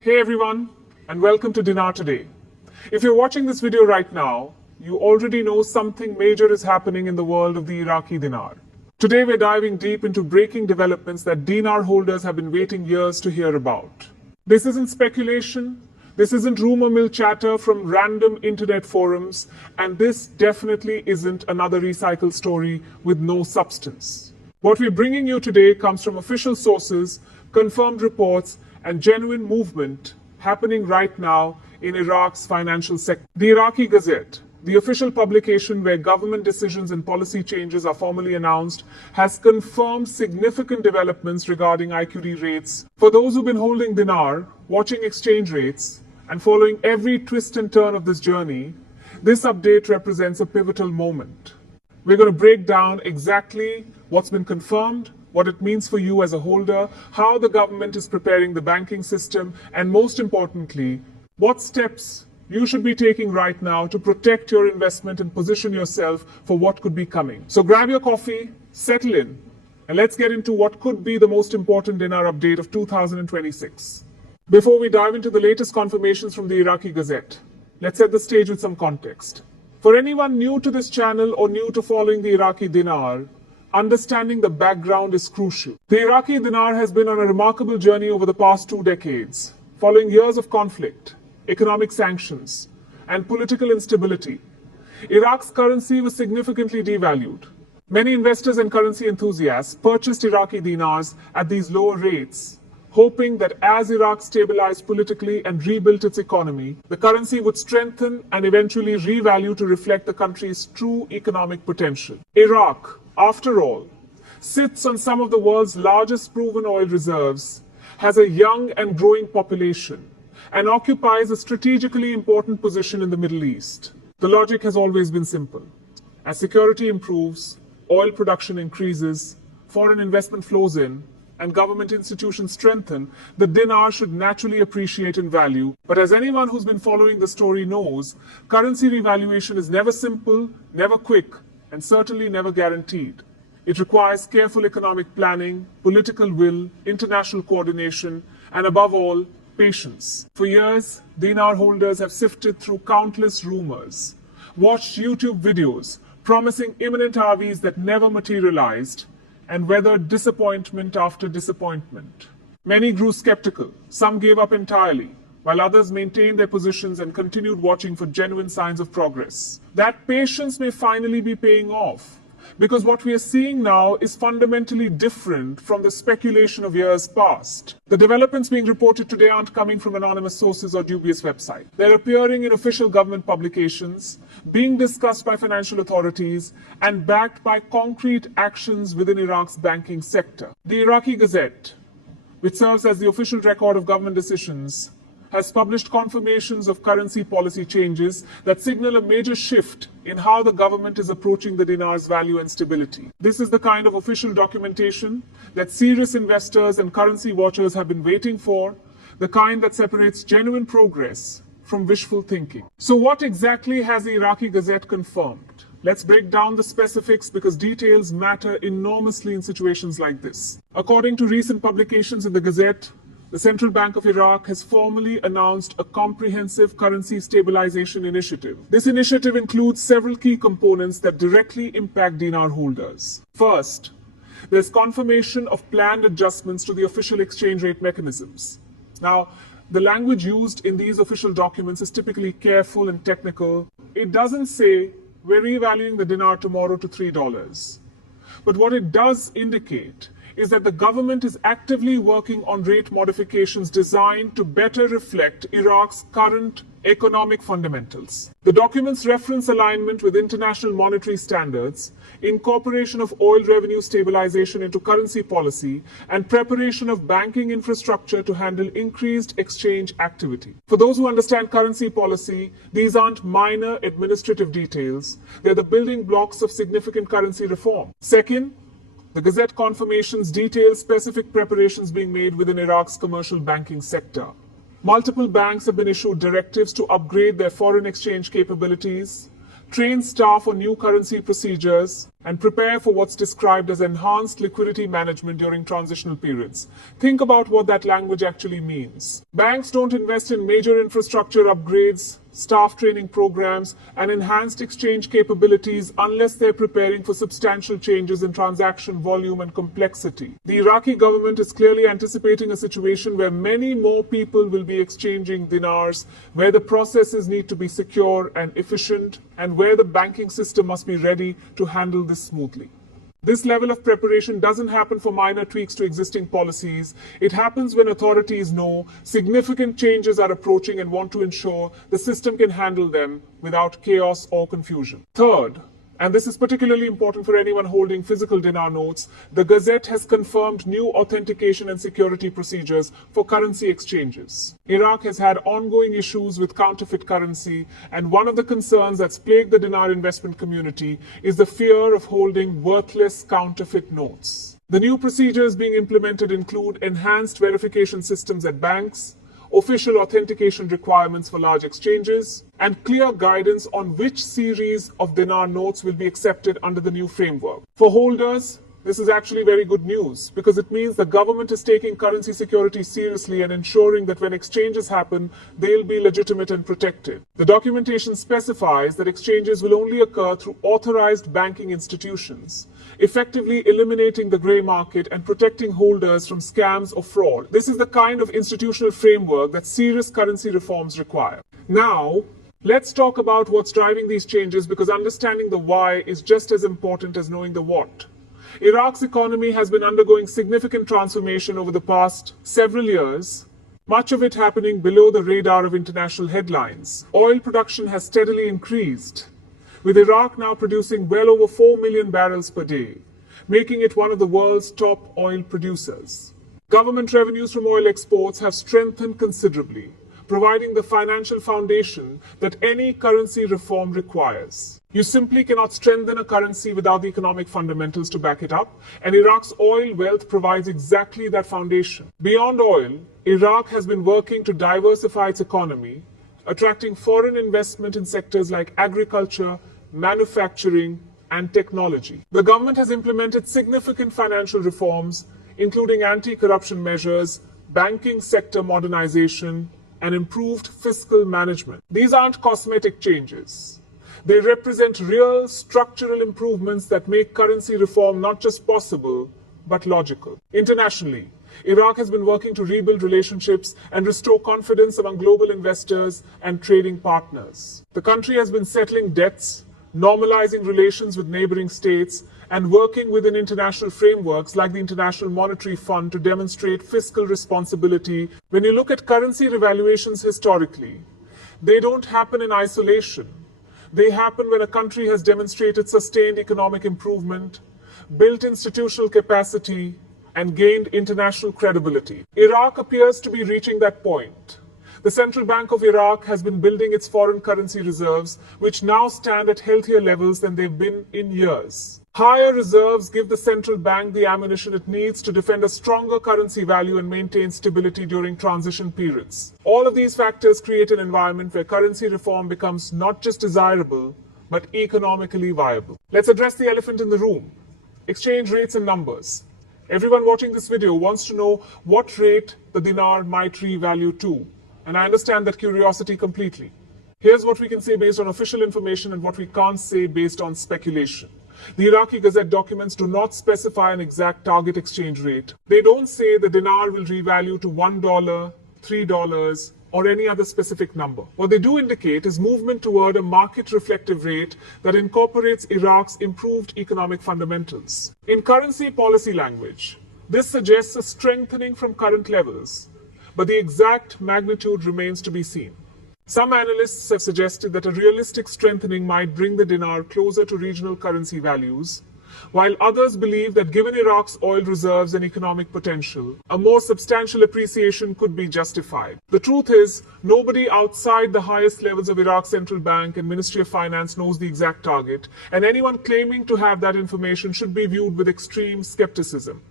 Hey everyone, and welcome to Dinar Today. If you're watching this video right now, you already know something major is happening in the world of the Iraqi dinar. Today we're diving deep into breaking developments that dinar holders have been waiting years to hear about. This isn't speculation, this isn't rumor mill chatter from random internet forums, and this definitely isn't another recycled story with no substance. What we're bringing you today comes from official sources, confirmed reports, and genuine movement happening right now in Iraq's financial sector. The Iraqi Gazette, the official publication where government decisions and policy changes are formally announced, has confirmed significant developments regarding IQD rates. For those who've been holding dinar, watching exchange rates, and following every twist and turn of this journey, this update represents a pivotal moment. We're going to break down exactly what's been confirmed, what it means for you as a holder, how the government is preparing the banking system, and most importantly, what steps you should be taking right now to protect your investment and position yourself for what could be coming. So grab your coffee, settle in, and let's get into what could be the most important dinar update of 2026. Before we dive into the latest confirmations from the Iraqi Gazette, let's set the stage with some context. For anyone new to this channel or new to following the Iraqi dinar, understanding the background is crucial. The Iraqi dinar has been on a remarkable journey over the past 2 decades, following years of conflict, economic sanctions, and political instability. Iraq's currency was significantly devalued. Many investors and currency enthusiasts purchased Iraqi dinars at these lower rates, hoping that as Iraq stabilized politically and rebuilt its economy, the currency would strengthen and eventually revalue to reflect the country's true economic potential. Iraq, after all, sits on some of the world's largest proven oil reserves, has a young and growing population, and occupies a strategically important position in the Middle East. The logic has always been simple. As security improves, oil production increases, foreign investment flows in, and government institutions strengthen, the dinar should naturally appreciate in value. But as anyone who's been following the story knows, currency revaluation is never simple, never quick, and certainly never guaranteed. It requires careful economic planning, political will, international coordination, and above all, patience. For years, dinar holders have sifted through countless rumors, watched YouTube videos promising imminent RVs that never materialized, and weathered disappointment after disappointment. Many grew skeptical, some gave up entirely, while others maintained their positions and continued watching for genuine signs of progress. That patience may finally be paying off, because what we are seeing now is fundamentally different from the speculation of years past. The developments being reported today aren't coming from anonymous sources or dubious websites. They're appearing in official government publications, being discussed by financial authorities, and backed by concrete actions within Iraq's banking sector. The Iraqi Gazette, which serves as the official record of government decisions, has published confirmations of currency policy changes that signal a major shift in how the government is approaching the dinar's value and stability. This is the kind of official documentation that serious investors and currency watchers have been waiting for, the kind that separates genuine progress from wishful thinking. So what exactly has the Iraqi Gazette confirmed? Let's break down the specifics because details matter enormously in situations like this. According to recent publications in the Gazette, the Central Bank of Iraq has formally announced a comprehensive currency stabilization initiative. This initiative includes several key components that directly impact dinar holders. First, there's confirmation of planned adjustments to the official exchange rate mechanisms. Now, the language used in these official documents is typically careful and technical. It doesn't say we're revaluing the dinar tomorrow to $3. But what it does indicate is that the government is actively working on rate modifications designed to better reflect Iraq's current economic fundamentals. The documents reference alignment with international monetary standards, incorporation of oil revenue stabilization into currency policy, and preparation of banking infrastructure to handle increased exchange activity. For those who understand currency policy, these aren't minor administrative details. They're the building blocks of significant currency reform. Second, the Gazette confirmations detail specific preparations being made within Iraq's commercial banking sector. Multiple banks have been issued directives to upgrade their foreign exchange capabilities, train staff on new currency procedures, and prepare for what's described as enhanced liquidity management during transitional periods. Think about what that language actually means. Banks don't invest in major infrastructure upgrades, staff training programs, and enhanced exchange capabilities unless they're preparing for substantial changes in transaction volume and complexity. The Iraqi government is clearly anticipating a situation where many more people will be exchanging dinars, where the processes need to be secure and efficient, and where the banking system must be ready to handle this smoothly. This level of preparation doesn't happen for minor tweaks to existing policies. It happens when authorities know significant changes are approaching and want to ensure the system can handle them without chaos or confusion. Third, and this is particularly important for anyone holding physical dinar notes, the Gazette has confirmed new authentication and security procedures for currency exchanges. Iraq has had ongoing issues with counterfeit currency, and one of the concerns that's plagued the dinar investment community is the fear of holding worthless counterfeit notes. The new procedures being implemented include enhanced verification systems at banks, official authentication requirements for large exchanges, and clear guidance on which series of dinar notes will be accepted under the new framework. For holders, this is actually very good news because it means the government is taking currency security seriously and ensuring that when exchanges happen, they'll be legitimate and protected. The documentation specifies that exchanges will only occur through authorized banking institutions, effectively eliminating the grey market and protecting holders from scams or fraud. This is the kind of institutional framework that serious currency reforms require. Now, let's talk about what's driving these changes because understanding the why is just as important as knowing the what. Iraq's economy has been undergoing significant transformation over the past several years, much of it happening below the radar of international headlines. Oil production has steadily increased, with Iraq now producing well over 4 million barrels per day, making it one of the world's top oil producers. Government revenues from oil exports have strengthened considerably, providing the financial foundation that any currency reform requires. You simply cannot strengthen a currency without the economic fundamentals to back it up, and Iraq's oil wealth provides exactly that foundation. Beyond oil, Iraq has been working to diversify its economy, attracting foreign investment in sectors like agriculture, manufacturing, and technology. The government has implemented significant financial reforms, including anti-corruption measures, banking sector modernization, and improved fiscal management. These aren't cosmetic changes. They represent real structural improvements that make currency reform not just possible, but logical. Internationally, Iraq has been working to rebuild relationships and restore confidence among global investors and trading partners. The country has been settling debts, normalizing relations with neighboring states, and working within international frameworks like the International Monetary Fund to demonstrate fiscal responsibility. When you look at currency revaluations historically, they don't happen in isolation. They happen when a country has demonstrated sustained economic improvement, built institutional capacity, and gained international credibility. Iraq appears to be reaching that point. The Central Bank of Iraq has been building its foreign currency reserves, which now stand at healthier levels than they've been in years. Higher reserves give the central bank the ammunition it needs to defend a stronger currency value and maintain stability during transition periods. All of these factors create an environment where currency reform becomes not just desirable, but economically viable. Let's address the elephant in the room: exchange rates and numbers. Everyone watching this video wants to know what rate the dinar might revalue to, and I understand that curiosity completely. Here's what we can say based on official information and what we can't say based on speculation. The Iraqi Gazette documents do not specify an exact target exchange rate. They don't say the dinar will revalue to $1, $3, or any other specific number. What they do indicate is movement toward a market-reflective rate that incorporates Iraq's improved economic fundamentals. In currency policy language, this suggests a strengthening from current levels, but the exact magnitude remains to be seen. Some analysts have suggested that a realistic strengthening might bring the dinar closer to regional currency values, while others believe that given Iraq's oil reserves and economic potential, a more substantial appreciation could be justified. The truth is, nobody outside the highest levels of Iraq's central bank and Ministry of Finance knows the exact target, and anyone claiming to have that information should be viewed with extreme skepticism.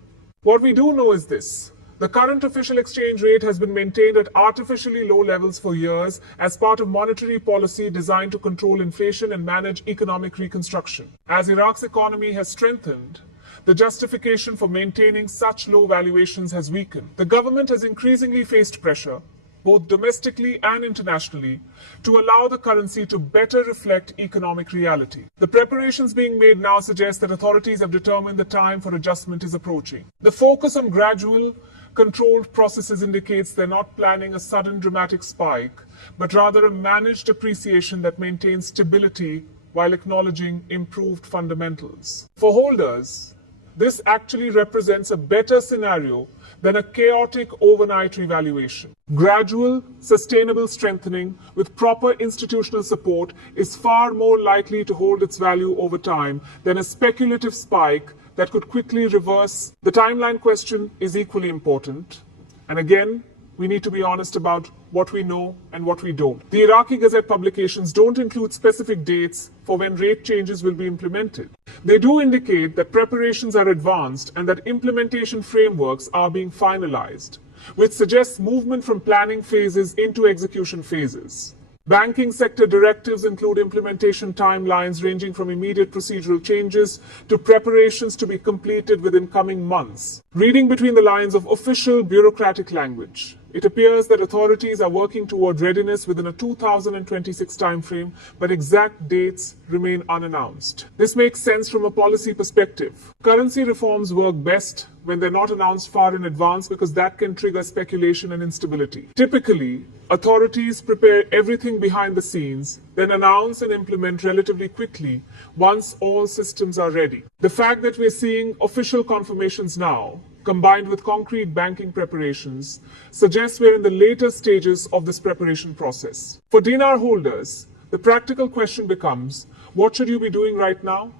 What we do know is this: The current official exchange rate has been maintained at artificially low levels for years as part of monetary policy designed to control inflation and manage economic reconstruction. As Iraq's economy has strengthened, the justification for maintaining such low valuations has weakened. The government has increasingly faced pressure, both domestically and internationally, to allow the currency to better reflect economic reality. The preparations being made now suggest that authorities have determined the time for adjustment is approaching. The focus on gradual, controlled processes indicates they're not planning a sudden dramatic spike, but rather a managed appreciation that maintains stability while acknowledging improved fundamentals. For holders, this actually represents a better scenario than a chaotic overnight revaluation. Gradual, sustainable strengthening with proper institutional support is far more likely to hold its value over time than a speculative spike that could quickly reverse. The timeline question is equally important. And again, we need to be honest about what we know and what we don't. The Iraqi Gazette publications don't include specific dates for when rate changes will be implemented. They do indicate that preparations are advanced and that implementation frameworks are being finalized, which suggests movement from planning phases into execution phases. Banking sector directives include implementation timelines ranging from immediate procedural changes to preparations to be completed within coming months. Reading between the lines of official bureaucratic language, it appears that authorities are working toward readiness within a 2026 timeframe, but exact dates remain unannounced. This makes sense from a policy perspective. Currency reforms work best when they're not announced far in advance because that can trigger speculation and instability. Typically, authorities prepare everything behind the scenes, then announce and implement relatively quickly once all systems are ready. The fact that we're seeing official confirmations now, combined with concrete banking preparations, suggests we're in the later stages of this preparation process. For dinar holders, the practical question becomes, what should you be doing right now?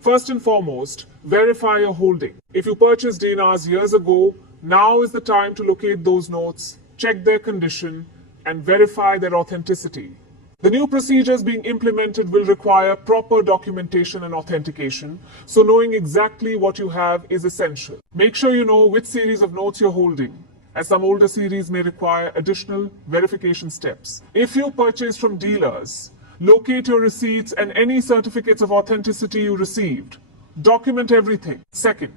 First and foremost, verify your holding. If you purchased dinars years ago, now is the time to locate those notes, check their condition, and verify their authenticity. The new procedures being implemented will require proper documentation and authentication, so knowing exactly what you have is essential. Make sure you know which series of notes you're holding, as some older series may require additional verification steps. If you purchase from dealers, locate your receipts and any certificates of authenticity you received. Document everything. Second,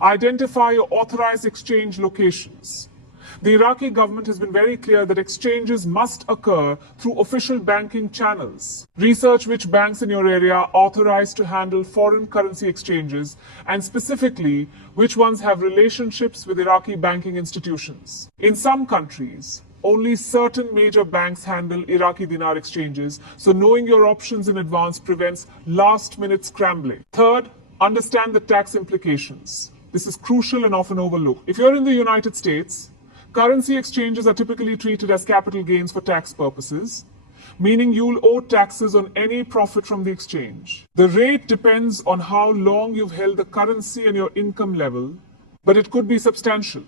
identify your authorized exchange locations. The Iraqi government has been very clear that exchanges must occur through official banking channels. Research which banks in your area are authorized to handle foreign currency exchanges, and specifically which ones have relationships with Iraqi banking institutions. In some countries, only certain major banks handle Iraqi dinar exchanges, so knowing your options in advance prevents last-minute scrambling. Third, understand the tax implications. This is crucial and often overlooked. If you're in the United States, currency exchanges are typically treated as capital gains for tax purposes, meaning you'll owe taxes on any profit from the exchange. The rate depends on how long you've held the currency and your income level, but it could be substantial.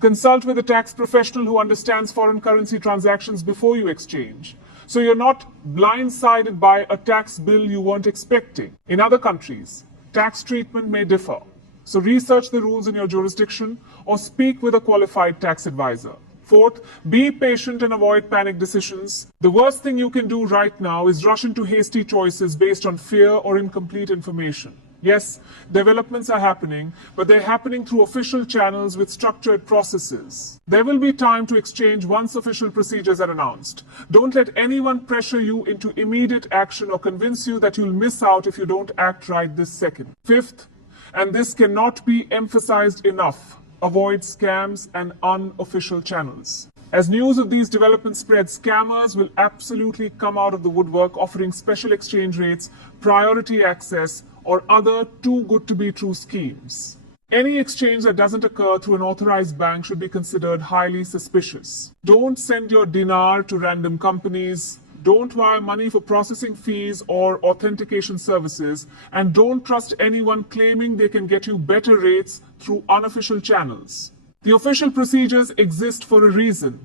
Consult with a tax professional who understands foreign currency transactions before you exchange, so you're not blindsided by a tax bill you weren't expecting. In other countries, tax treatment may differ. So research the rules in your jurisdiction or speak with a qualified tax advisor. Fourth, be patient and avoid panic decisions. The worst thing you can do right now is rush into hasty choices based on fear or incomplete information. Yes, developments are happening, but they're happening through official channels with structured processes. There will be time to exchange once official procedures are announced. Don't let anyone pressure you into immediate action or convince you that you'll miss out if you don't act right this second. Fifth, and this cannot be emphasized enough, avoid scams and unofficial channels. As news of these developments spreads, scammers will absolutely come out of the woodwork offering special exchange rates, priority access, or other too good to be true schemes. Any exchange that doesn't occur through an authorized bank should be considered highly suspicious. Don't send your dinar to random companies. Don't wire money for processing fees or authentication services, and don't trust anyone claiming they can get you better rates through unofficial channels. The official procedures exist for a reason,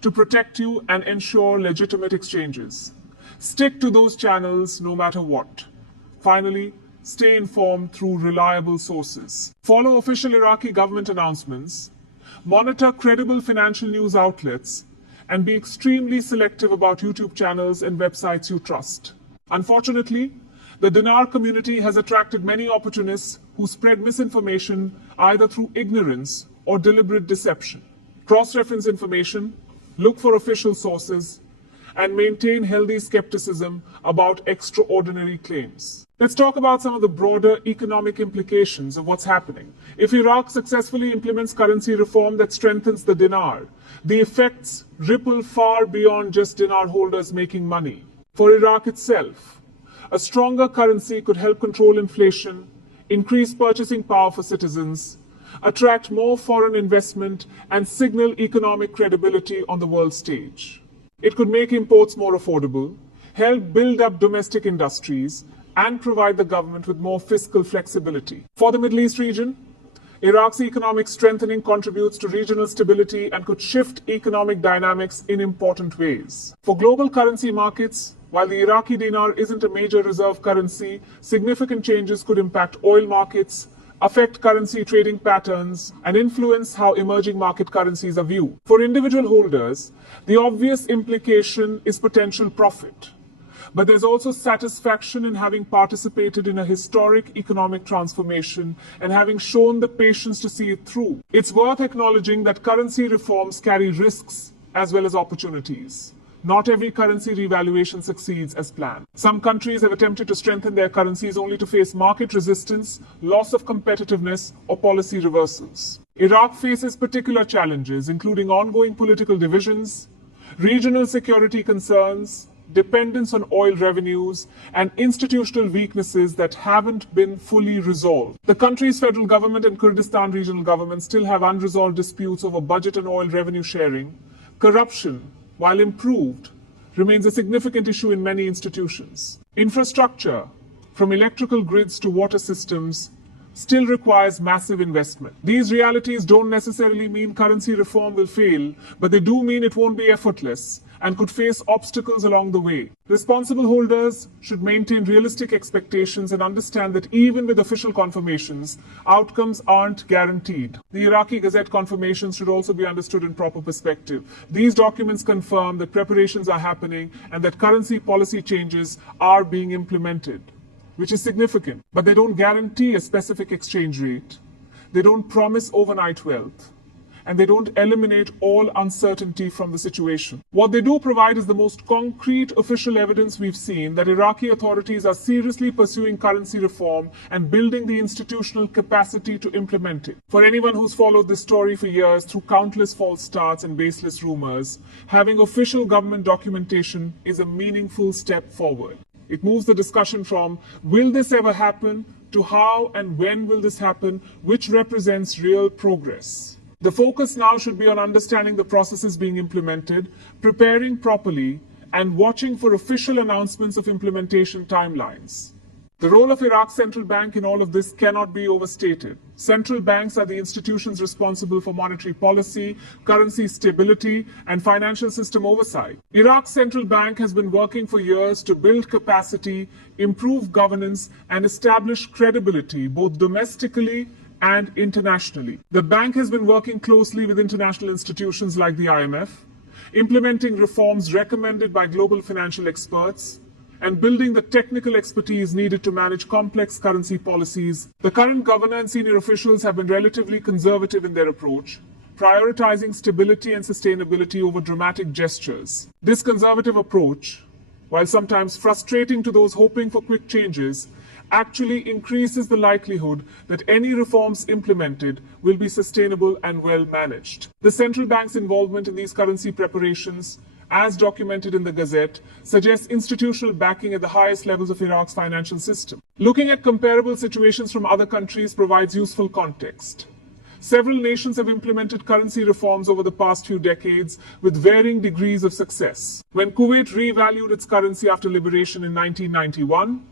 to protect you and ensure legitimate exchanges. Stick to those channels no matter what. Finally, stay informed through reliable sources. Follow official Iraqi government announcements. Monitor credible financial news outlets and be extremely selective about YouTube channels and websites you trust. Unfortunately, the dinar community has attracted many opportunists who spread misinformation either through ignorance or deliberate deception. Cross-reference information, look for official sources, and maintain healthy skepticism about extraordinary claims. Let's talk about some of the broader economic implications of what's happening. If Iraq successfully implements currency reform that strengthens the dinar, the effects ripple far beyond just dinar holders making money. For Iraq itself, a stronger currency could help control inflation, increase purchasing power for citizens, attract more foreign investment, and signal economic credibility on the world stage. It could make imports more affordable, help build up domestic industries, and provide the government with more fiscal flexibility. For the Middle East region, Iraq's economic strengthening contributes to regional stability and could shift economic dynamics in important ways. For global currency markets, while the Iraqi dinar isn't a major reserve currency, significant changes could impact oil markets, affect currency trading patterns, and influence how emerging market currencies are viewed. For individual holders, the obvious implication is potential profit. But there's also satisfaction in having participated in a historic economic transformation and having shown the patience to see it through. It's worth acknowledging that currency reforms carry risks as well as opportunities. Not every currency revaluation succeeds as planned. Some countries have attempted to strengthen their currencies only to face market resistance, loss of competitiveness, or policy reversals. Iraq faces particular challenges, including ongoing political divisions, regional security concerns, dependence on oil revenues, and institutional weaknesses that haven't been fully resolved. The country's federal government and Kurdistan regional government still have unresolved disputes over budget and oil revenue sharing. Corruption, while improved, remains a significant issue in many institutions. Infrastructure, from electrical grids to water systems, still requires massive investment. These realities don't necessarily mean currency reform will fail, but they do mean it won't be effortless and could face obstacles along the way. Responsible holders should maintain realistic expectations and understand that even with official confirmations, outcomes aren't guaranteed. The Iraqi Gazette confirmations should also be understood in proper perspective. These documents confirm that preparations are happening and that currency policy changes are being implemented, which is significant. But they don't guarantee a specific exchange rate. They don't promise overnight wealth. And they don't eliminate all uncertainty from the situation. What they do provide is the most concrete official evidence we've seen that Iraqi authorities are seriously pursuing currency reform and building the institutional capacity to implement it. For anyone who's followed this story for years through countless false starts and baseless rumors, having official government documentation is a meaningful step forward. It moves the discussion from will this ever happen to how and when will this happen, which represents real progress. The focus now should be on understanding the processes being implemented, preparing properly, and watching for official announcements of implementation timelines. The role of Iraq's central bank in all of this cannot be overstated. Central banks are the institutions responsible for monetary policy, currency stability, and financial system oversight. Iraq's central bank has been working for years to build capacity, improve governance, and establish credibility both domestically and internationally. The bank has been working closely with international institutions like the IMF, implementing reforms recommended by global financial experts, and building the technical expertise needed to manage complex currency policies. The current governor and senior officials have been relatively conservative in their approach, prioritizing stability and sustainability over dramatic gestures. This conservative approach, while sometimes frustrating to those hoping for quick changes, actually increases the likelihood that any reforms implemented will be sustainable and well managed. The central bank's involvement in these currency preparations, as documented in the Gazette, suggests institutional backing at the highest levels of Iraq's financial system. Looking at comparable situations from other countries provides useful context. Several nations have implemented currency reforms over the past few decades with varying degrees of success. When Kuwait revalued its currency after liberation in 1991,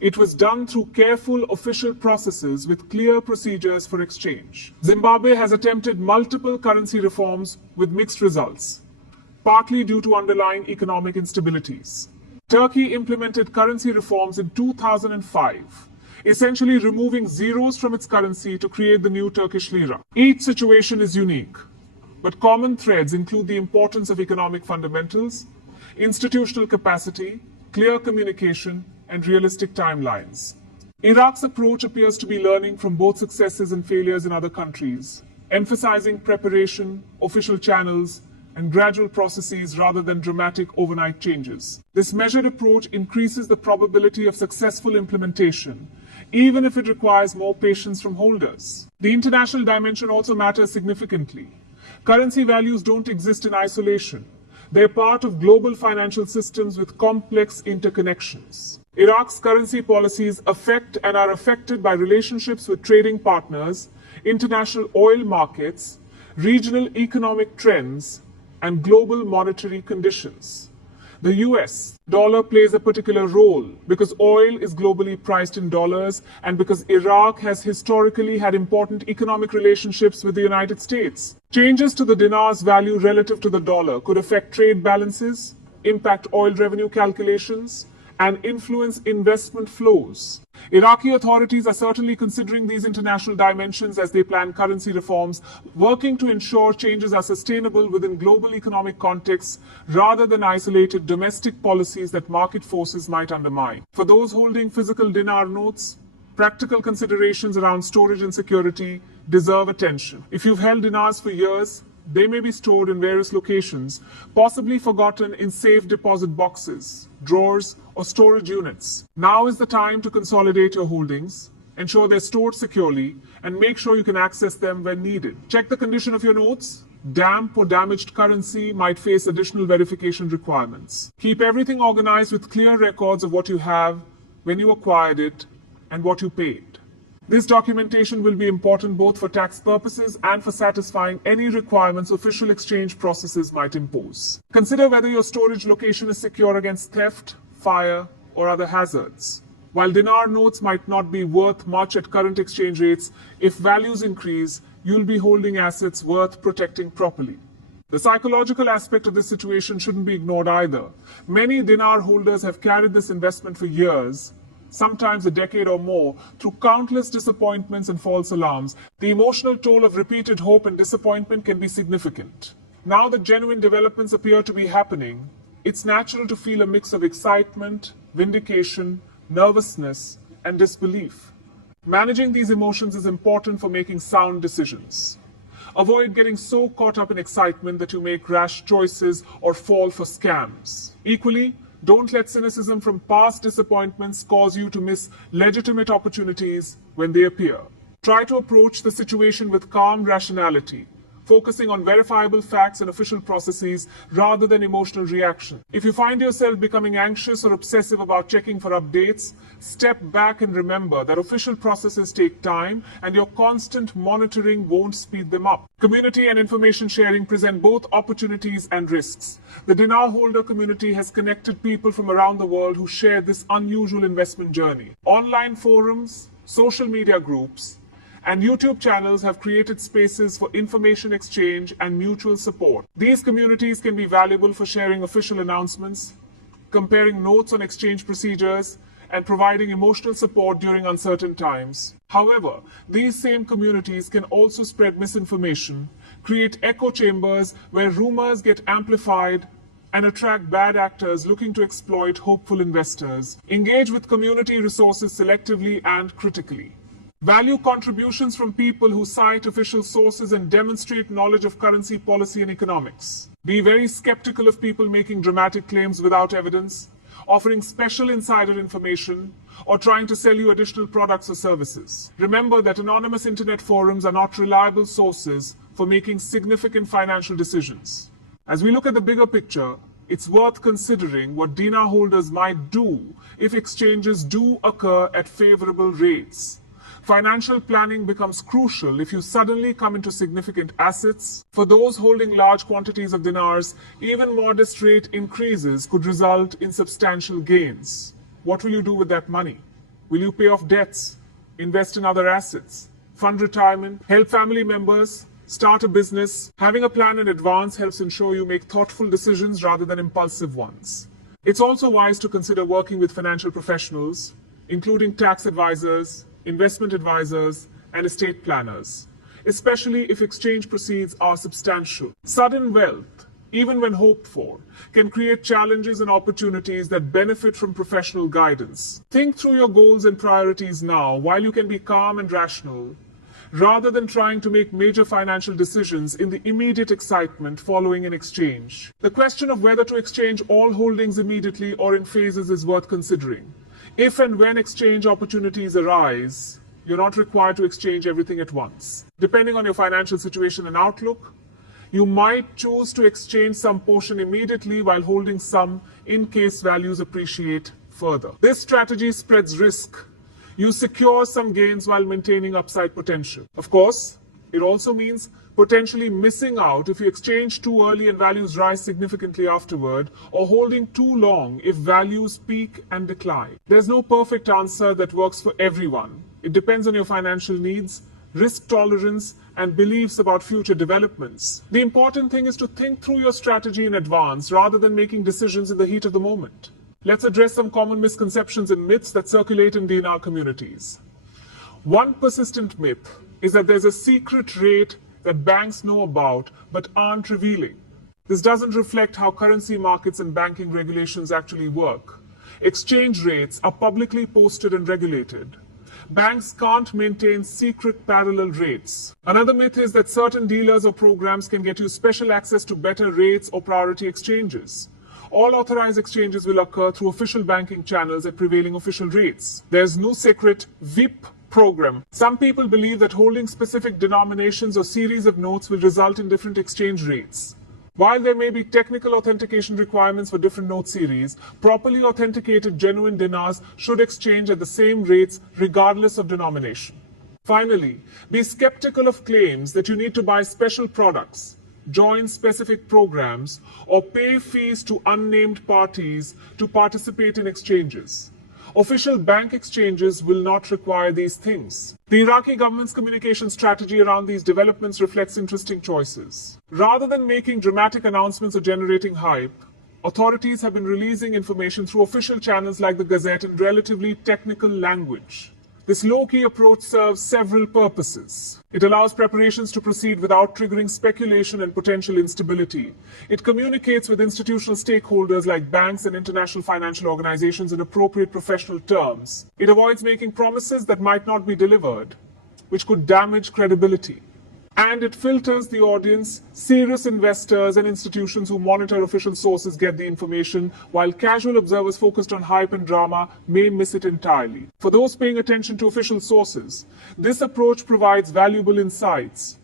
it was done through careful official processes with clear procedures for exchange. Zimbabwe has attempted multiple currency reforms with mixed results, partly due to underlying economic instabilities. Turkey implemented currency reforms in 2005. essentially removing zeros from its currency to create the new Turkish lira. Each situation is unique, but common threads include the importance of economic fundamentals, institutional capacity, clear communication, and realistic timelines. Iraq's approach appears to be learning from both successes and failures in other countries, emphasizing preparation, official channels, and gradual processes rather than dramatic overnight changes. This measured approach increases the probability of successful implementation, even if it requires more patience from holders. The international dimension also matters significantly. Currency values don't exist in isolation. They're part of global financial systems with complex interconnections. Iraq's currency policies affect and are affected by relationships with trading partners, international oil markets, regional economic trends, and global monetary conditions. The US dollar plays a particular role because oil is globally priced in dollars and because Iraq has historically had important economic relationships with the United States. Changes to the dinar's value relative to the dollar could affect trade balances, impact oil revenue calculations, and influence investment flows. Iraqi authorities are certainly considering these international dimensions as they plan currency reforms, working to ensure changes are sustainable within global economic contexts rather than isolated domestic policies that market forces might undermine. For those holding physical dinar notes, practical considerations around storage and security deserve attention. If you've held dinars for years, they may be stored in various locations, possibly forgotten in safe deposit boxes, drawers, or storage units. Now is the time to consolidate your holdings, ensure they're stored securely, and make sure you can access them when needed. Check the condition of your notes. Damp or damaged currency might face additional verification requirements. Keep everything organized with clear records of what you have, when you acquired it, and what you paid. This documentation will be important both for tax purposes and for satisfying any requirements official exchange processes might impose. Consider whether your storage location is secure against theft, fire, or other hazards. While dinar notes might not be worth much at current exchange rates, if values increase, you'll be holding assets worth protecting properly. The psychological aspect of this situation shouldn't be ignored either. Many dinar holders have carried this investment for years, sometimes a decade or more, through countless disappointments and false alarms. The emotional toll of repeated hope and disappointment can be significant. Now that genuine developments appear to be happening, it's natural to feel a mix of excitement, vindication, nervousness, and disbelief. Managing these emotions is important for making sound decisions. Avoid getting so caught up in excitement that you make rash choices or fall for scams. Equally, don't let cynicism from past disappointments cause you to miss legitimate opportunities when they appear. Try to approach the situation with calm rationality, focusing on verifiable facts and official processes rather than emotional reaction. If you find yourself becoming anxious or obsessive about checking for updates, step back and remember that official processes take time and your constant monitoring won't speed them up. Community and information sharing present both opportunities and risks. The dinar holder community has connected people from around the world who share this unusual investment journey. Online forums, social media groups, and YouTube channels have created spaces for information exchange and mutual support. These communities can be valuable for sharing official announcements, comparing notes on exchange procedures, and providing emotional support during uncertain times. However, these same communities can also spread misinformation, create echo chambers where rumors get amplified, and attract bad actors looking to exploit hopeful investors. Engage with community resources selectively and critically. Value contributions from people who cite official sources and demonstrate knowledge of currency policy and economics. Be very skeptical of people making dramatic claims without evidence, offering special insider information, or trying to sell you additional products or services. Remember that anonymous internet forums are not reliable sources for making significant financial decisions. As we look at the bigger picture, it's worth considering what dinar holders might do if exchanges do occur at favorable rates. Financial planning becomes crucial if you suddenly come into significant assets. For those holding large quantities of dinars, even modest rate increases could result in substantial gains. What will you do with that money? Will you pay off debts, invest in other assets, fund retirement, help family members, start a business? Having a plan in advance helps ensure you make thoughtful decisions rather than impulsive ones. It's also wise to consider working with financial professionals, including tax advisors, investment advisors, and estate planners, especially if exchange proceeds are substantial. Sudden wealth, even when hoped for, can create challenges and opportunities that benefit from professional guidance. Think through your goals and priorities now while you can be calm and rational, rather than trying to make major financial decisions in the immediate excitement following an exchange. The question of whether to exchange all holdings immediately or in phases is worth considering. If and when exchange opportunities arise, you're not required to exchange everything at once. Depending on your financial situation and outlook, you might choose to exchange some portion immediately while holding some in case values appreciate further. This strategy spreads risk. You secure some gains while maintaining upside potential. Of course, it also means potentially missing out if you exchange too early and values rise significantly afterward, or holding too long if values peak and decline. There's no perfect answer that works for everyone. It depends on your financial needs, risk tolerance, and beliefs about future developments. The important thing is to think through your strategy in advance rather than making decisions in the heat of the moment. Let's address some common misconceptions and myths that circulate in dinar communities. One persistent myth is that there's a secret rate that banks know about but aren't revealing. This doesn't reflect how currency markets and banking regulations actually work. Exchange rates are publicly posted and regulated. Banks can't maintain secret parallel rates. Another myth is that certain dealers or programs can get you special access to better rates or priority exchanges. All authorized exchanges will occur through official banking channels at prevailing official rates. There's no secret VIP program. Some people believe that holding specific denominations or series of notes will result in different exchange rates. While there may be technical authentication requirements for different note series, properly authenticated genuine dinars should exchange at the same rates regardless of denomination. Finally, be skeptical of claims that you need to buy special products, join specific programs, or pay fees to unnamed parties to participate in exchanges. Official bank exchanges will not require these things. The Iraqi government's communication strategy around these developments reflects interesting choices. Rather than making dramatic announcements or generating hype, authorities have been releasing information through official channels like the Gazette in relatively technical language. This low-key approach serves several purposes. It allows preparations to proceed without triggering speculation and potential instability. It communicates with institutional stakeholders like banks and international financial organizations in appropriate professional terms. It avoids making promises that might not be delivered, which could damage credibility. And it filters the audience. Serious investors and institutions who monitor official sources get the information, while casual observers focused on hype and drama may miss it entirely. For those paying attention to official sources, this approach provides valuable insights,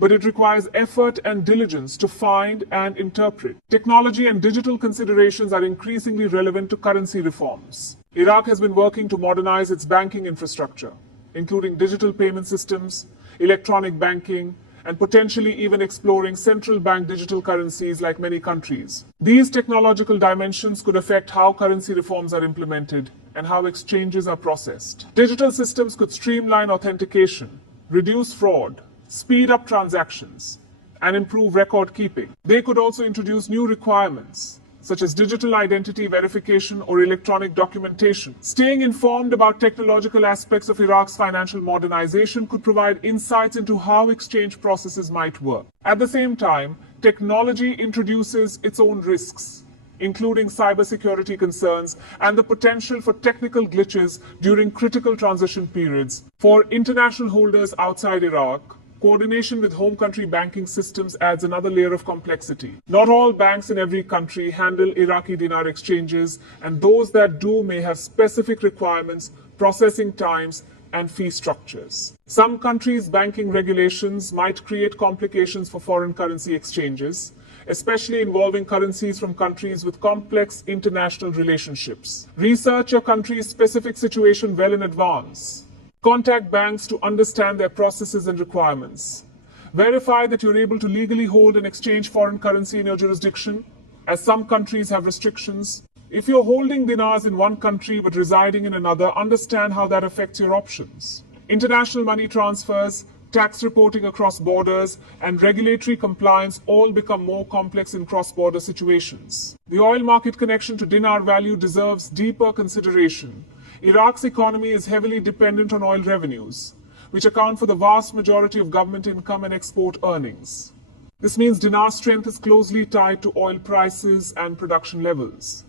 but it requires effort and diligence to find and interpret. Technology and digital considerations are increasingly relevant to currency reforms. Iraq has been working to modernize its banking infrastructure, including digital payment systems, electronic banking, and potentially even exploring central bank digital currencies like many countries. These technological dimensions could affect how currency reforms are implemented and how exchanges are processed. Digital systems could streamline authentication, reduce fraud, speed up transactions, and improve record keeping. They could also introduce new requirements, such as digital identity verification or electronic documentation. Staying informed about technological aspects of Iraq's financial modernization could provide insights into how exchange processes might work. At the same time, technology introduces its own risks, including cybersecurity concerns and the potential for technical glitches during critical transition periods. For international holders outside Iraq, coordination with home country banking systems adds another layer of complexity. Not all banks in every country handle Iraqi dinar exchanges, and those that do may have specific requirements, processing times, and fee structures. Some countries' banking regulations might create complications for foreign currency exchanges, especially involving currencies from countries with complex international relationships. Research your country's specific situation well in advance. Contact banks to understand their processes and requirements. Verify that you're able to legally hold and exchange foreign currency in your jurisdiction, as some countries have restrictions. If you're holding dinars in one country but residing in another, understand how that affects your options. International money transfers, tax reporting across borders, and regulatory compliance all become more complex in cross-border situations. The oil market connection to dinar value deserves deeper consideration. Iraq's economy is heavily dependent on oil revenues, which account for the vast majority of government income and export earnings. This means dinar's strength is closely tied to oil prices and production levels.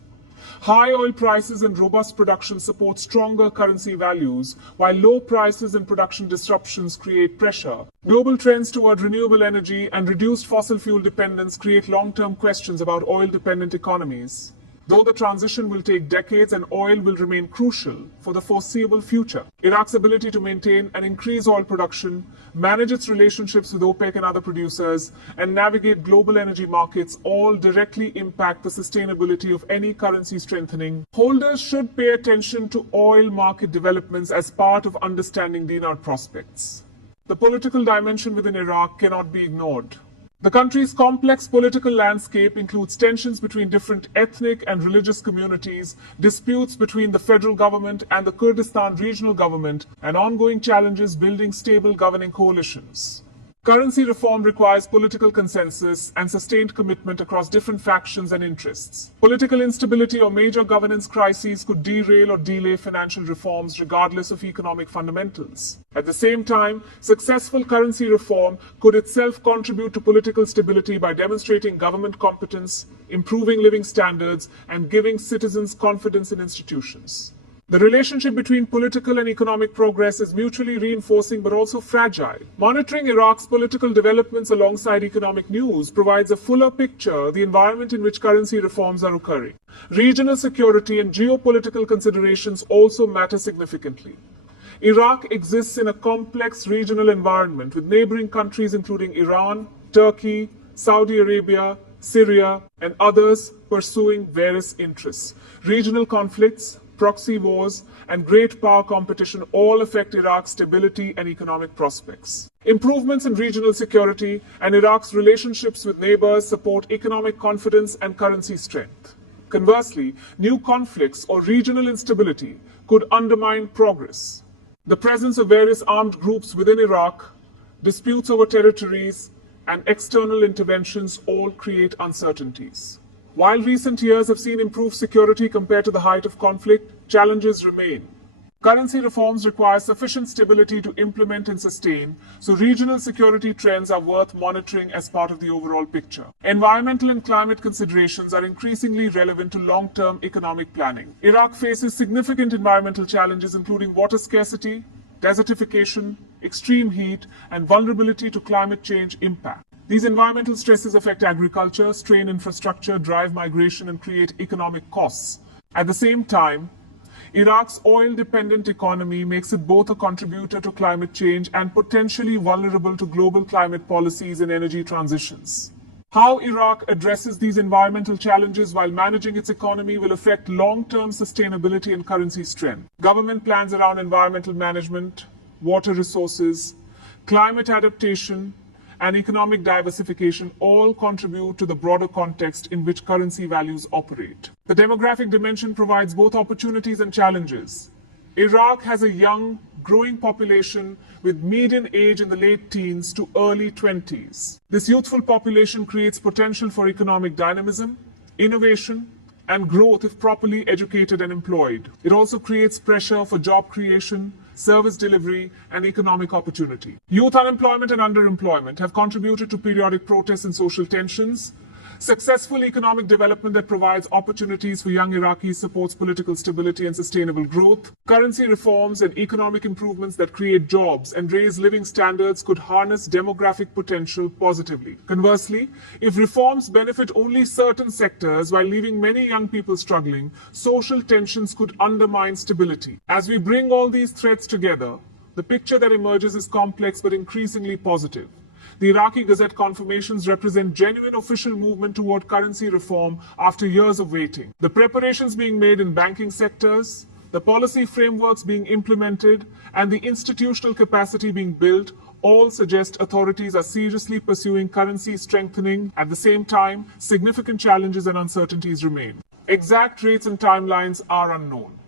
High oil prices and robust production support stronger currency values, while low prices and production disruptions create pressure. Global trends toward renewable energy and reduced fossil fuel dependence create long-term questions about oil-dependent economies. Though the transition will take decades and oil will remain crucial for the foreseeable future, Iraq's ability to maintain and increase oil production, manage its relationships with OPEC and other producers, and navigate global energy markets all directly impact the sustainability of any currency strengthening. Holders should pay attention to oil market developments as part of understanding dinar prospects. The political dimension within Iraq cannot be ignored. The country's complex political landscape includes tensions between different ethnic and religious communities, disputes between the federal government and the Kurdistan regional government, and ongoing challenges building stable governing coalitions. Currency reform requires political consensus and sustained commitment across different factions and interests. Political instability or major governance crises could derail or delay financial reforms regardless of economic fundamentals. At the same time, successful currency reform could itself contribute to political stability by demonstrating government competence, improving living standards, and giving citizens confidence in institutions. The relationship between political and economic progress is mutually reinforcing but also fragile. Monitoring Iraq's political developments alongside economic news provides a fuller picture of the environment in which currency reforms are occurring. Regional security and geopolitical considerations also matter significantly. Iraq exists in a complex regional environment with neighboring countries including Iran, Turkey, Saudi Arabia, Syria, and others pursuing various interests. Regional conflicts, proxy wars, and great power competition all affect Iraq's stability and economic prospects. Improvements in regional security and Iraq's relationships with neighbors support economic confidence and currency strength. Conversely, new conflicts or regional instability could undermine progress. The presence of various armed groups within Iraq, disputes over territories, and external interventions all create uncertainties. While recent years have seen improved security compared to the height of conflict, challenges remain. Currency reforms require sufficient stability to implement and sustain, so regional security trends are worth monitoring as part of the overall picture. Environmental and climate considerations are increasingly relevant to long-term economic planning. Iraq faces significant environmental challenges including water scarcity, desertification, extreme heat, and vulnerability to climate change impact. These environmental stresses affect agriculture, strain infrastructure, drive migration, and create economic costs. At the same time, Iraq's oil-dependent economy makes it both a contributor to climate change and potentially vulnerable to global climate policies and energy transitions. How Iraq addresses these environmental challenges while managing its economy will affect long-term sustainability and currency strength. Government plans around environmental management, water resources, climate adaptation, and economic diversification all contribute to the broader context in which currency values operate. The demographic dimension provides both opportunities and challenges. Iraq has a young, growing population with median age in the late teens to early 20s. This youthful population creates potential for economic dynamism, innovation, and growth if properly educated and employed. It also creates pressure for job creation, service delivery, and economic opportunity. Youth unemployment and underemployment have contributed to periodic protests and social tensions. Successful economic development that provides opportunities for young Iraqis supports political stability and sustainable growth. Currency reforms and economic improvements that create jobs and raise living standards could harness demographic potential positively. Conversely, if reforms benefit only certain sectors while leaving many young people struggling, social tensions could undermine stability. As we bring all these threads together, the picture that emerges is complex but increasingly positive. The Iraqi Gazette confirmations represent genuine official movement toward currency reform after years of waiting. The preparations being made in banking sectors, the policy frameworks being implemented, and the institutional capacity being built all suggest authorities are seriously pursuing currency strengthening. At the same time, significant challenges and uncertainties remain. Exact rates and timelines are unknown.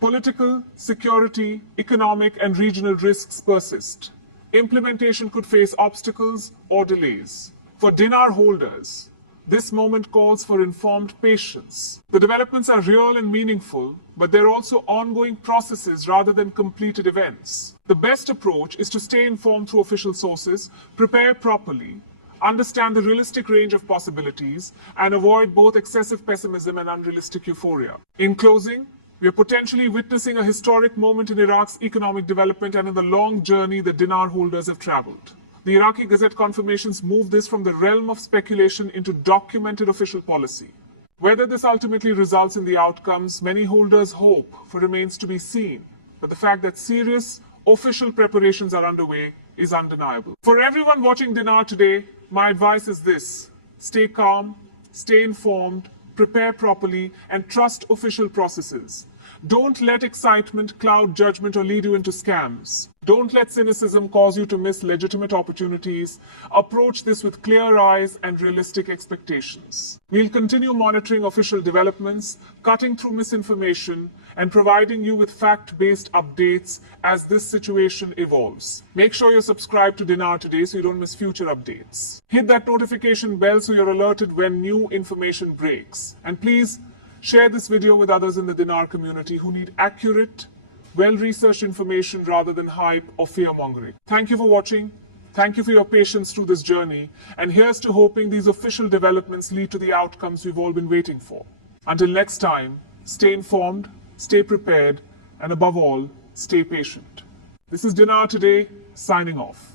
Political, security, economic, and regional risks persist. Implementation could face obstacles or delays. For dinar holders, This moment calls for informed patience. The developments are real and meaningful, but they're also ongoing processes rather than completed events. The best approach is to stay informed through official sources, prepare properly, understand the realistic range of possibilities, and avoid both excessive pessimism and unrealistic euphoria. In closing, we are potentially witnessing a historic moment in Iraq's economic development and in the long journey that dinar holders have traveled. The Iraqi Gazette confirmations move this from the realm of speculation into documented official policy. Whether this ultimately results in the outcomes many holders hope for remains to be seen, but the fact that serious official preparations are underway is undeniable. For everyone watching Dinar today, my advice is this: stay calm, stay informed, prepare properly, and trust official processes. Don't let excitement cloud judgment or lead you into scams. Don't let cynicism cause you to miss legitimate opportunities. Approach this with clear eyes and realistic expectations. We'll continue monitoring official developments, cutting through misinformation, and providing you with fact-based updates as this situation evolves. Make sure you're subscribed to Dinar today so you don't miss future updates. Hit that notification bell so you're alerted when new information breaks. And please, share this video with others in the Dinar community who need accurate, well-researched information rather than hype or fear-mongering. Thank you for watching. Thank you for your patience through this journey. And here's to hoping these official developments lead to the outcomes we've all been waiting for. Until next time, stay informed, stay prepared, and above all, stay patient. This is Dinar Today, signing off.